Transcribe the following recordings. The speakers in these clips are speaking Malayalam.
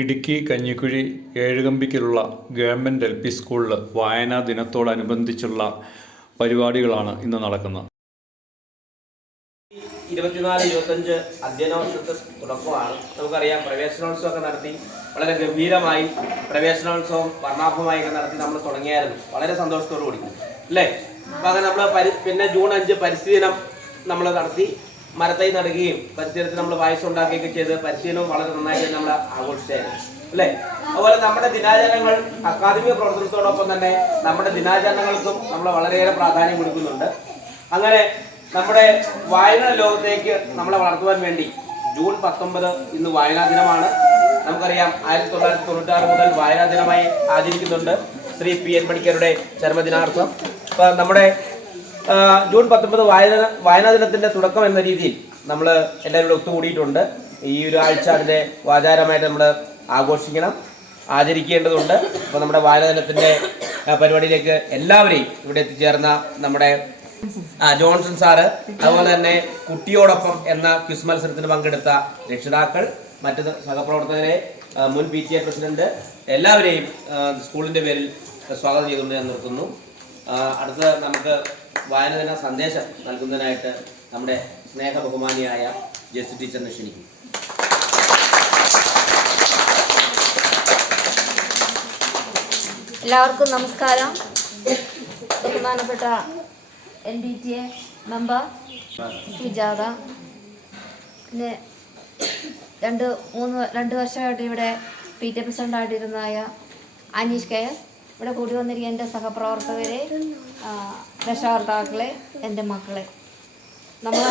ഇടുക്കി കഞ്ഞിക്കുഴി ഏഴുകമ്പിക്കലുള്ള ഗവൺമെന്റ് എൽ പി സ്കൂളിൽ വായനാ ദിനത്തോടനുബന്ധിച്ചുള്ള പരിപാടികളാണ് ഇന്ന് നടക്കുന്നത്. ഇരുപത്തിനാല് ഇരുപത്തഞ്ച് അധ്യയന വർഷത്തെ തുടക്കമാണ്. നമുക്കറിയാം പ്രവേശനോത്സവമൊക്കെ നടത്തി വളരെ ഗംഭീരമായി പ്രവേശനോത്സവം വർണാഭമായി ഒക്കെ നടത്തി നമ്മൾ തുടങ്ങിയായിരുന്നു. വളരെ സന്തോഷത്തോടു കൂടി അല്ലേ? അപ്പം അങ്ങനെ നമ്മൾ പിന്നെ ജൂൺ അഞ്ച് പരിസ്ഥിതി ദിനം നമ്മൾ നടത്തി. മരത്തൈ നടുകയും പരിസരത്ത് നമ്മൾ പായസം ഉണ്ടാക്കുകയൊക്കെ ചെയ്ത് പരിശീലനവും വളരെ നന്നായിട്ട് നമ്മൾ ആഘോഷിച്ചായിരുന്നു. അല്ലേ? അതുപോലെ നമ്മുടെ ദിനാചരണങ്ങൾ അക്കാദമിക പ്രവർത്തനത്തോടൊപ്പം തന്നെ നമ്മുടെ ദിനാചരണങ്ങൾക്കും നമ്മൾ വളരെയേറെ പ്രാധാന്യം കൊടുക്കുന്നുണ്ട്. അങ്ങനെ നമ്മുടെ വായന ലോകത്തേക്ക് നമ്മളെ വളർത്തുവാൻ വേണ്ടി ജൂൺ പത്തൊമ്പത് ഇന്ന് വായനാ ദിനമാണ്. നമുക്കറിയാം ആയിരത്തി തൊള്ളായിരത്തി തൊണ്ണൂറ്റാറ് മുതൽ വായനാ ദിനമായി ആചരിക്കുന്നുണ്ട് ശ്രീ പി എൻ പണിക്കരുടെ ചരമദിനാർത്ഥം. അപ്പം നമ്മുടെ ജൂൺ പത്തൊമ്പത് വായന വായനാ ദിനത്തിന്റെ തുടക്കം എന്ന രീതിയിൽ നമ്മൾ എല്ലാവരും കൂടെ ഒത്തുകൂടിയിട്ടുണ്ട്. ഈ ഒരു ആഴ്ച അതിന്റെ വാചാരമായിട്ട് നമ്മൾ ആഘോഷിക്കണം ആചരിക്കേണ്ടതുണ്ട്. അപ്പോൾ നമ്മുടെ വായനാ ദിനത്തിന്റെ പരിപാടിയിലേക്ക് എല്ലാവരെയും ഇവിടെ എത്തിച്ചേർന്ന നമ്മുടെ ജോൺസൺ സാറ് അതുപോലെ തന്നെ കുട്ടിയോടൊപ്പം എന്ന ക്വിസ് മത്സരത്തിന് പങ്കെടുത്ത രക്ഷിതാക്കൾ മറ്റ് സഹപ്രവർത്തകരെ മുൻ പി ടി എ പ്രസിഡന്റ് എല്ലാവരെയും സ്കൂളിന്റെ പേരിൽ സ്വാഗതം ചെയ്തുകൊണ്ട് ഞാൻ നിർത്തുന്നു. അടുത്ത നമുക്ക് വായനദിന സന്ദേശം നൽകുന്നതിനായിട്ട് നമ്മുടെ സ്നേഹ ബഹുമാനിയായ ജെസ്സി ടീച്ചറിനെ ക്ഷണിക്കും എല്ലാവർക്കും നമസ്കാരം. ബഹുമാനപ്പെട്ട N D T A member Sujatha പിന്നെ രണ്ട് മൂന്ന് രണ്ട് വർഷമായിട്ട് ഇവിടെ പി ടി എ പ്രസിഡന്റായിട്ടിരുന്നതായ അനീഷ് കെ. ഇവിടെ കൂടി വന്നിരിക്കുന്ന എന്റെ സഹപ്രവർത്തകരെ രക്ഷകർത്താക്കളെ എന്റെ മക്കളെ. നമ്മൾ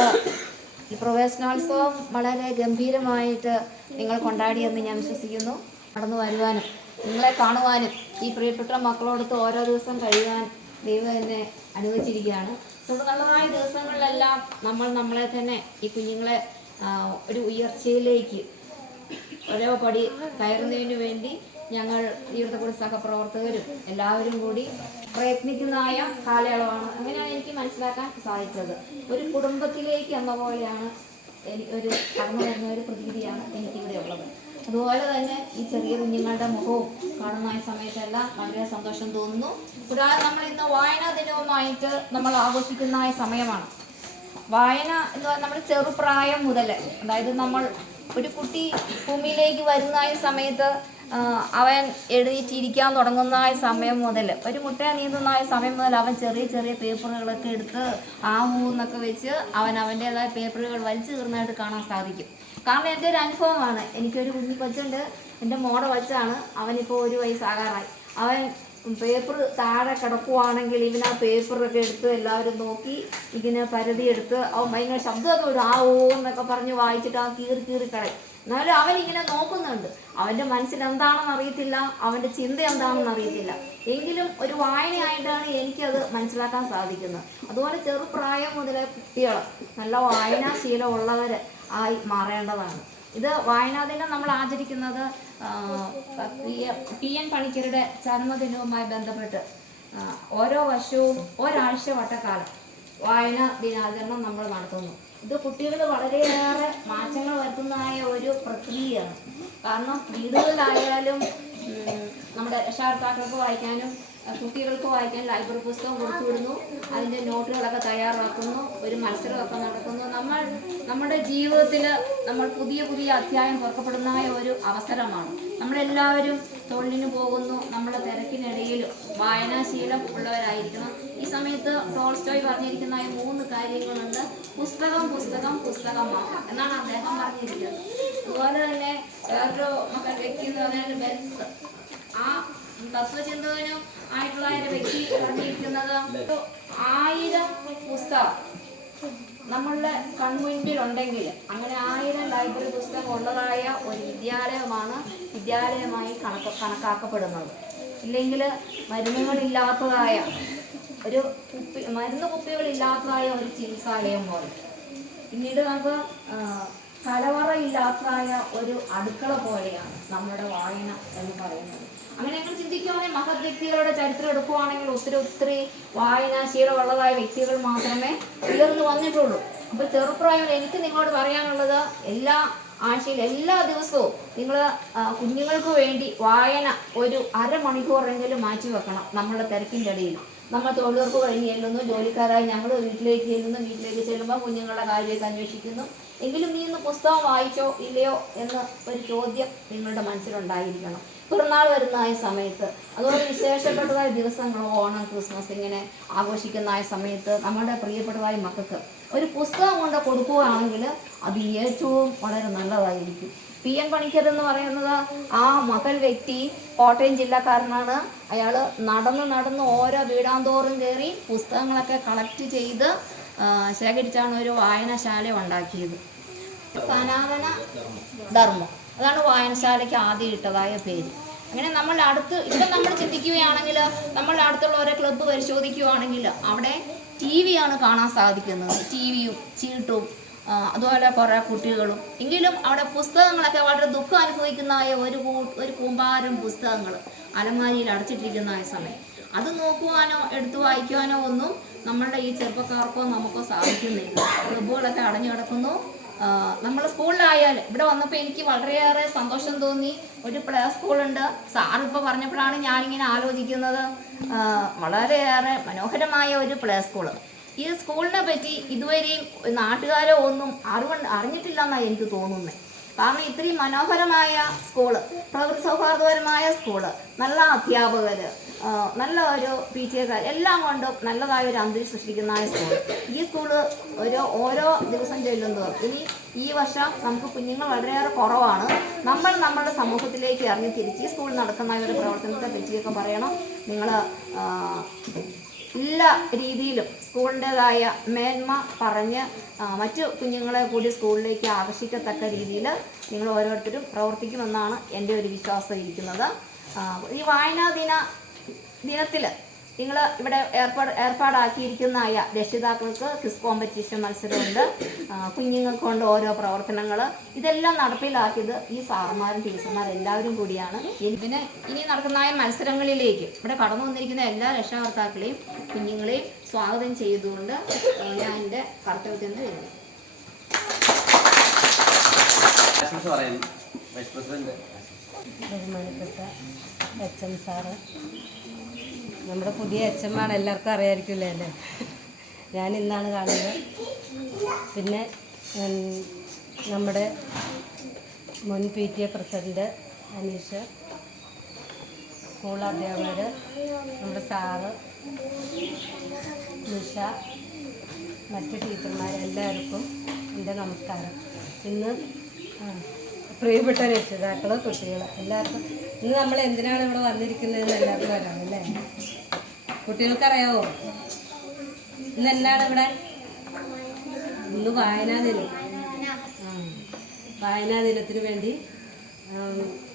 പ്രവേശനോത്സവം വളരെ ഗംഭീരമായിട്ട് നിങ്ങൾ കൊണ്ടാടിയെന്ന് ഞാൻ വിശ്വസിക്കുന്നു. നടന്നു വരുവാനും നിങ്ങളെ കാണുവാനും ഈ പ്രിയപ്പെട്ട മക്കളോടൊത്ത് ഓരോ ദിവസം കഴിയാൻ ദൈവം എന്നെ അനുവദിച്ചിരിക്കുകയാണ്. തുടർന്നുള്ളതായ ദിവസങ്ങളിലെല്ലാം നമ്മൾ നമ്മളെ തന്നെ ഈ കുഞ്ഞുങ്ങളെ ഒരു ഉയർച്ചയിലേക്ക് ഓരോ പടി കയറുന്നതിന് വേണ്ടി ഞങ്ങൾ കൂടി സഹപ്രവർത്തകരും എല്ലാവരും കൂടി പ്രയത്നിക്കുന്നതായ കാലയളവാണ് അങ്ങനെയാണ് എനിക്ക് മനസ്സിലാക്കാൻ സാധിച്ചത്. ഒരു കുടുംബത്തിലേക്ക് എന്ന പോലെയാണ് ഒരു കടന്നു വരുന്ന ഒരു പ്രതീതിയാണ് എനിക്കിവിടെ ഉള്ളത്. അതുപോലെ തന്നെ ഈ ചെറിയ കുഞ്ഞുങ്ങളുടെ മുഖവും കാണുന്ന സമയത്തെല്ലാം വളരെ സന്തോഷം തോന്നുന്നു. കൂടാതെ നമ്മൾ ഇന്ന് വായനാ ദിനവുമായിട്ട് നമ്മൾ ആഘോഷിക്കുന്ന സമയമാണ്. വായന എന്ന് പറഞ്ഞാൽ നമ്മൾ ചെറുപ്രായം മുതൽ അതായത് നമ്മൾ ഒരു കുട്ടി ഭൂമിയിലേക്ക് വരുന്ന സമയത്ത് അവൻ എഴുന്നേറ്റിരിക്കാൻ തുടങ്ങുന്ന സമയം മുതൽ ഒരു മുട്ട നീന്തുന്ന സമയം മുതൽ അവൻ ചെറിയ ചെറിയ പേപ്പറുകളൊക്കെ എടുത്ത് ആ മൂന്നൊക്കെ വെച്ച് അവൻ അവന്റേതായ പേപ്പറുകൾ വലിച്ചു തീർന്നതായിട്ട് കാണാൻ സാധിക്കും. കാരണം എന്റെ ഒരു അനുഭവമാണ്. എനിക്കൊരു കുഞ്ഞി കൊച്ചുണ്ട്. എന്റെ മോടെ വച്ചാണ് അവനിപ്പോൾ ഒരു വയസ്സാകാറായി. അവൻ പേപ്പർ താഴെ കിടക്കുവാണെങ്കിൽ ഇവൻ ആ പേപ്പറൊക്കെ എടുത്ത് എല്ലാവരും നോക്കി ഇങ്ങനെ പരതി എടുത്ത് അവൻ ഭയങ്കര ശബ്ദമൊക്കെ വിടും ആ ഓ എന്നൊക്കെ പറഞ്ഞ് വായിച്ചിട്ട് ആ കീറി കീറി കളയും എന്നാലും അവൻ ഇങ്ങനെ നോക്കുന്നുണ്ട്. അവന്റെ മനസ്സിൽ എന്താണെന്ന് അറിയത്തില്ല അവന്റെ ചിന്ത എന്താണെന്ന് അറിയത്തില്ല. എങ്കിലും ഒരു വായനയായിട്ടാണ് എനിക്കത് മനസ്സിലാക്കാൻ സാധിക്കുന്നത്. അതുപോലെ ചെറുപ്രായം മുതലേ കുട്ടികൾ നല്ല വായനാശീലമുള്ളവർ ആയി മാറേണ്ടതാണ്. ഇത് വായനാ ദിനം നമ്മൾ ആചരിക്കുന്നത് പി എൻ പണിക്കരുടെ ചരമദിനവുമായി ബന്ധപ്പെട്ട് ഓരോ വർഷവും ഒരാഴ്ച വട്ടക്കാലം വായനാ ദിനാചരണം നമ്മൾ നടത്തുന്നു. ഇത് കുട്ടികൾ വളരെയേറെ മാറ്റങ്ങൾ വരുത്തുന്നതായ ഒരു പ്രക്രിയയാണ്. കാരണം വീടുകളിലായാലും നമ്മുടെ രക്ഷാകർത്താക്കൾക്ക് വായിക്കാനും കുട്ടികൾക്ക് വായിക്കാൻ ലൈബ്രറി പുസ്തകം കൊടുത്തുവിടുന്നു. അതിന്റെ നോട്ടുകളൊക്കെ തയ്യാറാക്കുന്നു. ഒരു മത്സരമൊക്കെ നടക്കുന്നു. നമ്മൾ നമ്മുടെ ജീവിതത്തിൽ നമ്മൾ പുതിയ പുതിയ അധ്യായം തുറക്കപ്പെടുന്ന ഒരു അവസരമാണ്. നമ്മളെല്ലാവരും തൊഴിലിന് പോകുന്നു. നമ്മളെ തിരക്കിനിടയിലും വായനാശീലം ഉള്ളവരായിരിക്കണം. ഈ സമയത്ത് ടോൾസ്റ്റോയ് പറഞ്ഞിരിക്കുന്ന മൂന്ന് കാര്യങ്ങളുണ്ട്. പുസ്തകം പുസ്തകം പുസ്തകം മാത്രം എന്നാണ് അദ്ദേഹം പറഞ്ഞിരിക്കുന്നത്. അതുപോലെ തന്നെ വേറൊരു വ്യക്തി എന്ന് പറഞ്ഞാൽ ബെൻസ്. ആ തത്വചിന്തകനും ആയിട്ടുള്ള വ്യക്തി പറഞ്ഞിരിക്കുന്നത് ആയിരം പുസ്തകം നമ്മളുടെ കൺമുൻപിൽ ഉണ്ടെങ്കിൽ അങ്ങനെ ആയിരം ലൈബ്രറി പുസ്തകം ഉള്ളതായ ഒരു വിദ്യാലയമാണ് വിദ്യാലയമായി കണക്ക് കണക്കാക്കപ്പെടുന്നത്. ഇല്ലെങ്കിൽ മരുന്നുകളില്ലാത്തതായ ഒരു കുപ്പി മരുന്ന് കുപ്പികളില്ലാത്തതായ ഒരു ചികിത്സാലയം പോലെ. പിന്നീട് നമുക്ക് കലവറയില്ലാത്തതായ ഒരു അടുക്കള പോലെയാണ് നമ്മുടെ വായന എന്ന് പറയുന്നത്. അങ്ങനെ ഞങ്ങൾ ചിന്തിക്കുവാണെങ്കിൽ മഹത് വ്യക്തികളുടെ ചരിത്രം എടുക്കുവാണെങ്കിൽ ഒത്തിരി ഒത്തിരി വായനാശീലമുള്ളതായ വ്യക്തികൾ മാത്രമേ ഉയർന്നു വന്നിട്ടുള്ളൂ. അപ്പോൾ ചെറുപ്രായം എനിക്ക് നിങ്ങളോട് പറയാനുള്ളത് എല്ലാ ആഴ്ചയിൽ എല്ലാ ദിവസവും നിങ്ങൾ കുഞ്ഞുങ്ങൾക്ക് വേണ്ടി വായന ഒരു അരമണിക്കൂറെങ്കിലും മാറ്റി വെക്കണം നമ്മുടെ തിരക്കിന്റെ ഇടയിൽ നമ്മൾ തൊഴിലുറപ്പ് കഴിഞ്ഞ് ചെല്ലുന്നു ജോലിക്കാരായി ഞങ്ങൾ വീട്ടിലേക്ക് ചെല്ലുന്നു വീട്ടിലേക്ക് ചെല്ലുമ്പോൾ കുഞ്ഞുങ്ങളുടെ കാര്യമൊക്കെ അന്വേഷിക്കുന്നു. എങ്കിലും നീ ഇന്ന് പുസ്തകം വായിച്ചോ ഇല്ലയോ എന്ന് ഒരു ചോദ്യം നിങ്ങളുടെ മനസ്സിലുണ്ടായിരിക്കണം. പിറന്നാൾ വരുന്നതായ സമയത്ത് അതുപോലെ വിശേഷപ്പെട്ടതായ ദിവസങ്ങൾ ഓണം ക്രിസ്മസ് ഇങ്ങനെ ആഘോഷിക്കുന്നതായ സമയത്ത് നമ്മുടെ പ്രിയപ്പെട്ടതായ മക്കൾക്ക് ഒരു പുസ്തകം കൊണ്ട് കൊടുക്കുകയാണെങ്കിൽ അത് ഏറ്റവും വളരെ നല്ലതായിരിക്കും. പി എൻ പണിക്കർ എന്ന് പറയുന്നത് ആ മകൾ വ്യക്തി കോട്ടയം ജില്ലക്കാരനാണ്. അയാൾ നടന്ന് നടന്ന് ഓരോ വീടാന്തോറും കയറി പുസ്തകങ്ങളൊക്കെ കളക്ട് ചെയ്ത് ശേഖരിച്ചാണ് ഒരു വായനശാല ഉണ്ടാക്കിയത് സനാതന ധർമ്മം. അതാണ് വായനശാലയ്ക്ക് ആദ്യം ഇട്ടതായ പേര്. അങ്ങനെ നമ്മൾ അടുത്ത് ഇപ്പം നമ്മൾ ചിന്തിക്കുകയാണെങ്കിൽ നമ്മൾ അടുത്തുള്ള ഓരോ ക്ലബ്ബ് പരിശോധിക്കുകയാണെങ്കിൽ അവിടെ ടി വിയാണ് കാണാൻ സാധിക്കുന്നത്. ടി വിയും ചീട്ടും അതുപോലെ കുറേ കുട്ടികളും. എങ്കിലും അവിടെ പുസ്തകങ്ങളൊക്കെ വളരെ ദുഃഖം അനുഭവിക്കുന്നതായ ഒരു ഒരു കൂമ്പാരം പുസ്തകങ്ങൾ അലമാരിയിൽ അടച്ചിട്ടിരിക്കുന്നതായ സമയം. അത് നോക്കുവാനോ എടുത്തു വായിക്കുവാനോ ഒന്നും നമ്മളുടെ ഈ ചെറുപ്പക്കാർക്കോ നമുക്കോ സാധിക്കുന്നില്ല. ക്ലബ്ബുകളൊക്കെ അടഞ്ഞു കിടക്കുന്നു. നമ്മൾ സ്കൂളിലായാൽ ഇവിടെ വന്നപ്പോൾ എനിക്ക് വളരെയേറെ സന്തോഷം തോന്നി. ഒരു പ്ലേ സ്കൂളുണ്ട്. സാറിപ്പോൾ പറഞ്ഞപ്പോഴാണ് ഞാനിങ്ങനെ ആലോചിക്കുന്നത്. വളരെയേറെ മനോഹരമായ ഒരു പ്ലേ സ്കൂൾ. ഈ സ്കൂളിനെ പറ്റി ഇതുവരെയും നാട്ടുകാരോ ഒന്നും അറിവ് അറിഞ്ഞിട്ടില്ല എന്നാണ് എനിക്ക് തോന്നുന്നത് കാരണം ഇത്രയും മനോഹരമായ സ്കൂൾ പ്രകൃതി സൗഹാർദ്ദപരമായ സ്കൂൾ നല്ല അധ്യാപകർ നല്ല ഒരു പി ടി എക്കാർ എല്ലാം കൊണ്ടും നല്ലതായ ഒരു അന്തരീക്ഷം സൃഷ്ടിക്കുന്ന സ്കൂൾ ഈ സ്കൂൾ ഒരു ഓരോ ദിവസം ചെല്ലുന്നതും ഇനി ഈ വർഷം നമുക്ക് കുഞ്ഞുങ്ങൾ വളരെയേറെ കുറവാണ്. നമ്മൾ നമ്മുടെ സമൂഹത്തിലേക്ക് ഇറങ്ങി തിരിച്ച് ഈ സ്കൂളിൽ നടക്കുന്ന ഒരു പ്രവർത്തനത്തെ പറ്റിയൊക്കെ പറയണം. നിങ്ങൾ എല്ലാ രീതിയിലും സ്കൂളിന്റെതായ മേന്മ പറഞ്ഞ് മറ്റ് കുഞ്ഞുങ്ങളെ കൂടി സ്കൂളിലേക്ക് ആകർഷിക്കത്തക്ക രീതിയിൽ നിങ്ങൾ ഓരോരുത്തരും പ്രവർത്തിക്കുമെന്നാണ് എന്റെ ഒരു വിശ്വാസം ഇരിക്കുന്നത്. ഈ വായനാ ദിന ദിനത്തിൽ നിങ്ങൾ ഇവിടെ ഏർപ്പാട് ഏർപ്പാടാക്കിയിരിക്കുന്നതായ രക്ഷിതാക്കൾക്ക് ക്വിസ് കോമ്പറ്റീഷൻ മത്സരമുണ്ട്. ആ, കുഞ്ഞുങ്ങൾക്ക് കൊണ്ട് ഓരോ പ്രവർത്തനങ്ങൾ ഇതെല്ലാം നടപ്പിലാക്കിയത് ഈ സാറന്മാരും ടീച്ചർമാരും എല്ലാവരും കൂടിയാണ്. ഇതിന് ഇനി നടക്കുന്നതായ മത്സരങ്ങളിലേക്ക് ഇവിടെ കടന്നു വന്നിരിക്കുന്ന എല്ലാ രക്ഷാകർത്താക്കളെയും കുഞ്ഞുങ്ങളെയും സ്വാഗതം ചെയ്തുകൊണ്ട് ഞാൻ എന്റെ കർത്തവ്യത്തിൽ നിന്ന് വരുന്നു വൈസ് പ്രസിഡന്റ്. ബഹുമാനപ്പെട്ട എച്ച് എം സാറ് നമ്മുടെ പുതിയ ആണ് എല്ലാവർക്കും അറിയാമായിരിക്കില്ലേ അല്ലേ? ഞാൻ ഇന്നാണ് കാണുന്നത്. പിന്നെ നമ്മുടെ മുൻ P T A president Aneesh school അധ്യാപകർ നമ്മുടെ സാറ് നിഷ മറ്റ് ടീച്ചർമാരെല്ലാവർക്കും എന്റെ നമസ്കാരം. ഇന്ന് പ്രിയപ്പെട്ട രക്ഷിതാക്കൾ കുട്ടികൾ എല്ലാവർക്കും ഇന്ന് നമ്മൾ എന്തിനാണ് ഇവിടെ വന്നിരിക്കുന്നതെന്ന് എല്ലാവർക്കും അറിയാം അല്ലേ കുട്ടികൾക്കറിയാവോ? ഇന്ന് എന്താണ് ഇവിടെ? ഇന്ന് വായനാ ദിനം. വായനാ ദിനത്തിന് വേണ്ടി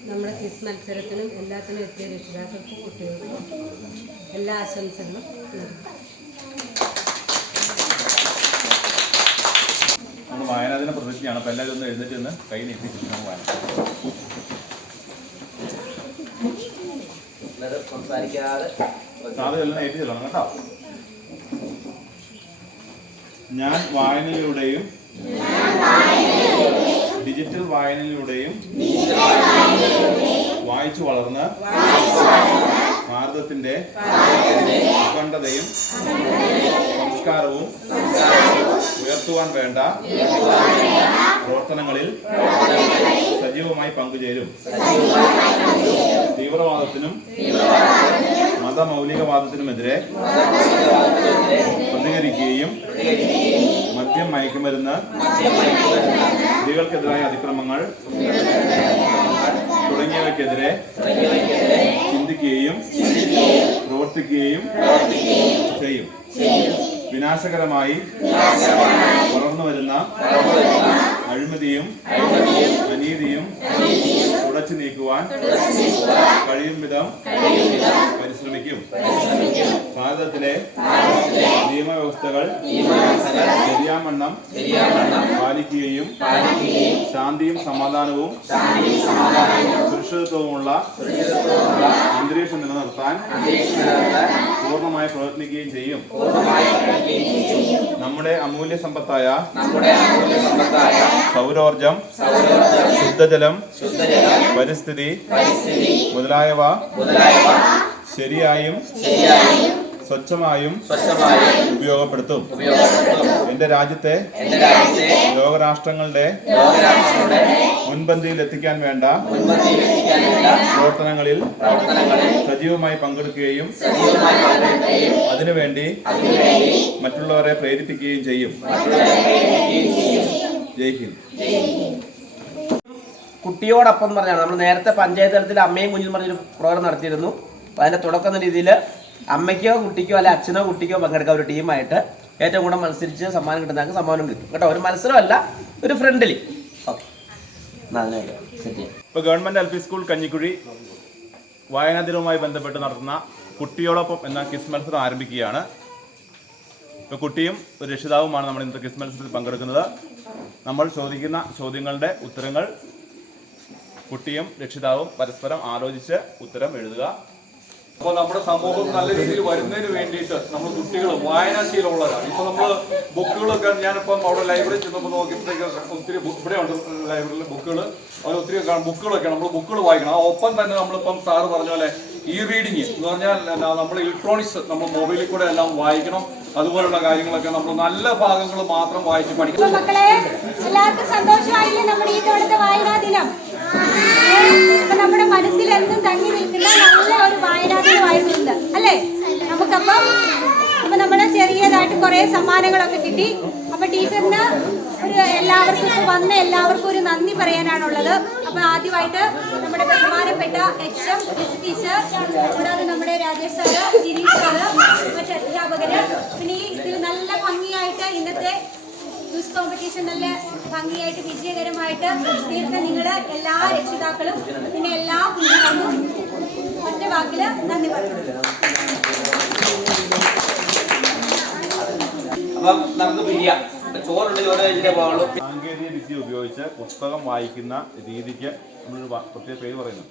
നമ്മുടെ ക്വിസ് മത്സരത്തിനും എല്ലാത്തിനും എത്തിയ രക്ഷിതാക്കൾക്കും കുട്ടികൾക്കും എല്ലാ ആശംസകളും വായനാ ദിന പ്രതിജ്ഞയാണ് അപ്പോൾ എല്ലാവരും ഒന്ന് എഴുന്നേറ്റ് നിന്ന് കൈ നീട്ടി വായന. ഞാൻ വായനയിലൂടെയും ഡിജിറ്റൽ വായനയിലൂടെയും വായിച്ചു വളർന്ന് ഭാരതത്തിന്റെ അഖണ്ഡതയും സംസ്കാരവും ഉയർത്തുവാൻ വേണ്ട പ്രവർത്തനങ്ങളിൽ സജീവമായി പങ്കുചേരും. തീവ്രവാദത്തിനും മതമൗലികവാദത്തിനുമെതിരെ പ്രതികരിക്കുകയും മദ്യം മയക്കുമരുന്ന് സ്ത്രീകൾക്കെതിരായ അതിക്രമങ്ങൾ തുടങ്ങിയവയ്ക്കെതിരെ ചിന്തിക്കുകയും പ്രവർത്തിക്കുകയും ചെയ്യും. വിനാശകരമായി വളർന്നു വരുന്ന അഴിമതിയും അനീതിയും തുടച്ചു നീക്കുവാൻ കഴിയും വിധം പരിശ്രമിക്കും. ഭാരതത്തിലെ നിയമവ്യവസ്ഥകൾ ശരിയാമണ്ണം പാലിക്കുകയും ശാന്തിയും സമാധാനവും സുരക്ഷിതത്വവുമുള്ള അന്തരീക്ഷം നിലനിർത്താൻ പൂർണമായി പ്രവർത്തിക്കുകയും ചെയ്യും. നമ്മുടെ അമൂല്യ സമ്പത്തായ നമ്മുടെ അമൂല്യ സമ്പത്തായ സൗരോർജം ശുദ്ധജലം പരിസ്ഥിതി മുതലായവ ശരിയായും സ്വച്ഛമായും ഉപയോഗപ്പെടുത്തും. എന്റെ രാജ്യത്തെ ലോകരാഷ്ട്രങ്ങളുടെ മുൻപന്തിയിൽ എത്തിക്കാൻ വേണ്ട പ്രവർത്തനങ്ങളിൽ സജീവമായി പങ്കെടുക്കുകയും അതിനുവേണ്ടി മറ്റുള്ളവരെ പ്രേരിപ്പിക്കുകയും ചെയ്യും. ജയ് ഹിന്ദ്. കുട്ടിയോടൊപ്പം പറഞ്ഞാണ് നമ്മൾ നേരത്തെ പഞ്ചായത്ത് തലത്തിൽ അമ്മയും കുഞ്ഞും പറഞ്ഞൊരു പ്രോഗ്രാം നടത്തിയിരുന്നു. അപ്പോൾ അതിന്റെ തുടക്കം എന്ന രീതിയിൽ അമ്മയ്ക്കോ കുട്ടിക്കോ അല്ലെ അച്ഛനോ കുട്ടിക്കോ പങ്കെടുക്കാൻ ഒരു ടീമായിട്ട് ഏറ്റവും കൂടുതൽ മത്സരിച്ച് സമ്മാനം കിട്ടുന്നവർക്ക് സമ്മാനം കിട്ടും. കേട്ടോ ഒരു മത്സരമല്ല ഒരു ഫ്രണ്ട്ലി ഓക്കെ ഇപ്പോൾ government L P school Kanjikuzhi വായനാ ദിനവുമായി ബന്ധപ്പെട്ട് നടത്തുന്ന കുട്ടിയോടൊപ്പം എന്ന കിസ് മത്സരം ആരംഭിക്കുകയാണ്. ഇപ്പോൾ കുട്ടിയും ഒരു രക്ഷിതാവുമാണ് നമ്മൾ ഇന്നത്തെ ക്വിസ് മത്സരത്തിൽ പങ്കെടുക്കുന്നത്. നമ്മൾ ചോദിക്കുന്ന ചോദ്യങ്ങളുടെ ഉത്തരങ്ങൾ കുട്ടിയും രക്ഷിതാവും പരസ്പരം ആലോചിച്ച് ഉത്തരം എഴുതുക. അപ്പോൾ നമ്മുടെ സമൂഹം നല്ല രീതിയിൽ വരുന്നതിന് വേണ്ടിയിട്ട് നമ്മൾ കുട്ടികൾ വായനാശീലമുള്ളവരാണ്. ഇപ്പോൾ നമ്മൾ ബുക്കുകളൊക്കെ ഞാനിപ്പം അവിടെ ലൈബ്രറി ചെന്നപ്പോൾ നോക്കിയപ്പോഴത്തേക്ക് ഒത്തിരി ഇവിടെ ഉണ്ട് ലൈബ്രറിയിൽ ബുക്കുകൾ അവർ ഒത്തിരി ബുക്കുകളൊക്കെ നമ്മൾ ബുക്കുകൾ വായിക്കണം. ആ ഒപ്പം തന്നെ നമ്മളിപ്പം സാറ് പറഞ്ഞ പോലെ ഇ റീഡിങ് എന്ന് പറഞ്ഞാൽ നമ്മൾ ഇലക്ട്രോണിക്സ് നമ്മൾ മൊബൈലിൽ കൂടെ എല്ലാം വായിക്കണം. അതുപോലുള്ള കാര്യങ്ങളൊക്കെ നമ്മൾ നല്ല ഭാഗങ്ങൾ മാത്രം വായിച്ച് പഠിക്കണം. അപ്പൊ മക്കളെ എല്ലാവർക്കും സന്തോഷമായില്ലേ നമ്മുടെ ഈ തവണത്തെ വായനാ ദിനം? നമ്മുടെ മനസ്സിൽ എന്നും തങ്ങി നിൽക്കുന്ന നല്ല ഒരു വായനാ ദിനമായിട്ടുണ്ട് അല്ലേ? നമുക്കപ്പം അപ്പൊ നമ്മൾ ചെറിയതായിട്ട് കുറെ സമ്മാനങ്ങളൊക്കെ കിട്ടി. അപ്പൊ ടീച്ചറിന് ഒരു എല്ലാവർക്കും വന്ന എല്ലാവർക്കും ഒരു നന്ദി പറയാനാണുള്ളത്. അപ്പൊ ആദ്യമായിട്ട് നമ്മുടെ ബഹുമാനപ്പെട്ട എച്ച് എം ടീച്ചർ കൂടാതെ നമ്മുടെ രാജേഷ് സാറ് ജിനീഷ് സാറ് മറ്റ് അധ്യാപകര്. പിന്നെ ഈ ഇതിൽ നല്ല ഭംഗിയായിട്ട് ഇന്നത്തെ ക്വിസ് കോമ്പറ്റീഷൻ നല്ല ഭംഗിയായിട്ട് വിജയകരമായിട്ട് തീർത്ത നിങ്ങൾ എല്ലാ രക്ഷിതാക്കളും പിന്നെ എല്ലാ കുഞ്ഞുങ്ങൾക്കും ഒറ്റ വാക്കിൽ നന്ദി പറയുന്നു. സാങ്കേതിക വിദ്യ ഉപയോഗിച്ച് പുസ്തകം വായിക്കുന്ന രീതിക്ക് നമ്മളൊരു പ്രത്യേക പേര് പറയുന്നു.